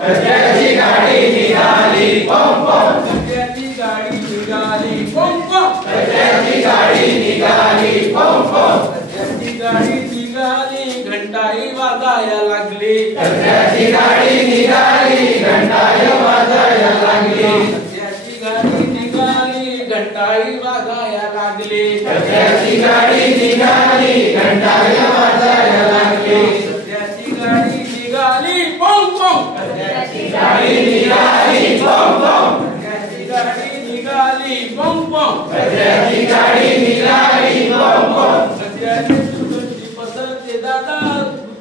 कचऱ्याची गाडी निघाली पम पम, कचऱ्याची गाडी निघाली पम पम, कचऱ्याची गाडी निघाली पम पम, कचऱ्याची गाडी निघाली घंटाई वाजायला लागली, कचऱ्याची गाडी निघाली घंटाई वाजायला लागली, कचऱ्याची गाडी निघाली घंटाई वाजायला लागली, कचऱ्याची गाडी निघाली घंटाई वाजायला लागली, कचऱ्याची गाडी निघाली पम पम, कचऱ्याची गाडी निघाली पम पम, कचऱ्याची गाडी निघाली पम पम, कचऱ्याची गाडी निघाली पम पम, कचऱ्याने दुर्गंधी पसरते दादा,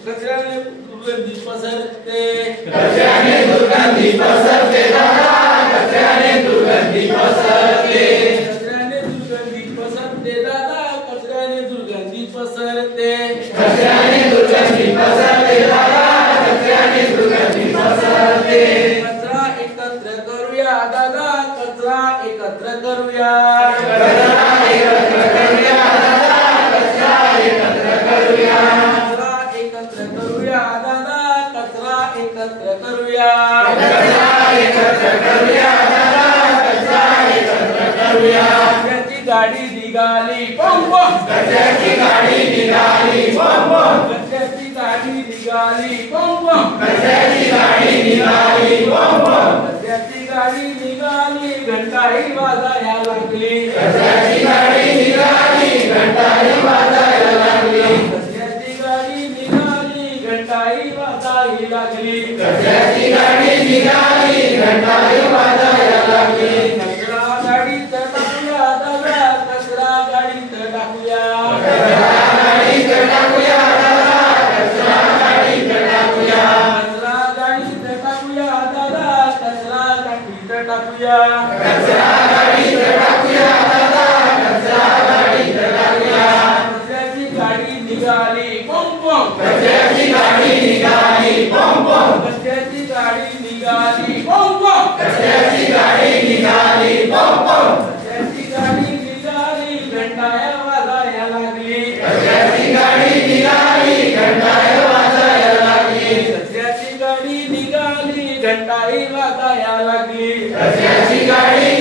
कचऱ्याने दुर्गंधी पसरते, कचऱ्याने दुर्गंधी पसरते दादा, कचऱ्याने दुर्गंधी पसरते, कचऱ्याने दुर्गंधी पसरते दादा, कचऱ्याने दुर्गंधी पसरते, कचऱ्याने दुर्गंधी पसरते दादा, कचऱ्याने दुर्गंधी पसरते, कचरा एकत्र करूया दादा, कचरा एकत्र करूया, कचरा एकत्र करूया दादा, कचरा एकत्र करूया, कचरा एकत्र करूया दादा, कचरा एकत्र करूया, कचरा एकत्र करूया दादा, कचरा एकत्र करूया, कचऱ्याची गाडी निघाली पम पम, कचऱ्याची गाडी निघाली पम पम, कचऱ्याची गाडी निघाली पम पम, कचऱ्याची गाडी निघाली पम पम, कचऱ्याची गाडी निघाली घंटाई वाजायला लागली, कचऱ्याची गाडी निघाली घंटाई वाजायला लागली, कचऱ्याची गाडी निघाली घंटाई वाजायला लागली, कचऱ्याची गाडी निघाली घंटाई वाजायला लागली, कचरा गाडीत टाकूया दादा, कचरा गाडीत टाकूया, कचरा गाडीत टाकूया दादा, कचरा गाडीत टाकूया, कचरा गाडीत टाकूया दादा, कचरा गाडीत टाकूया, कचरा गाडीत टाकूया दादा, कचरा गाडीत टाकूया, कचऱ्याची गाडी निघाली पम पम, कचऱ्याची गाडी निघाली पम पम, कचऱ्याची गाडी निघाली पम पम, कचऱ्याची गाडी निघाली पम पम, कचऱ्याची गाडी निघाली घंटाया वाजायला लागली, कचऱ्याची गाडी निघाली घंटाई वाजायला लागली, कचऱ्याची गाडी निघाली घंटाई वाजायला लागली, कचऱ्याची गाडी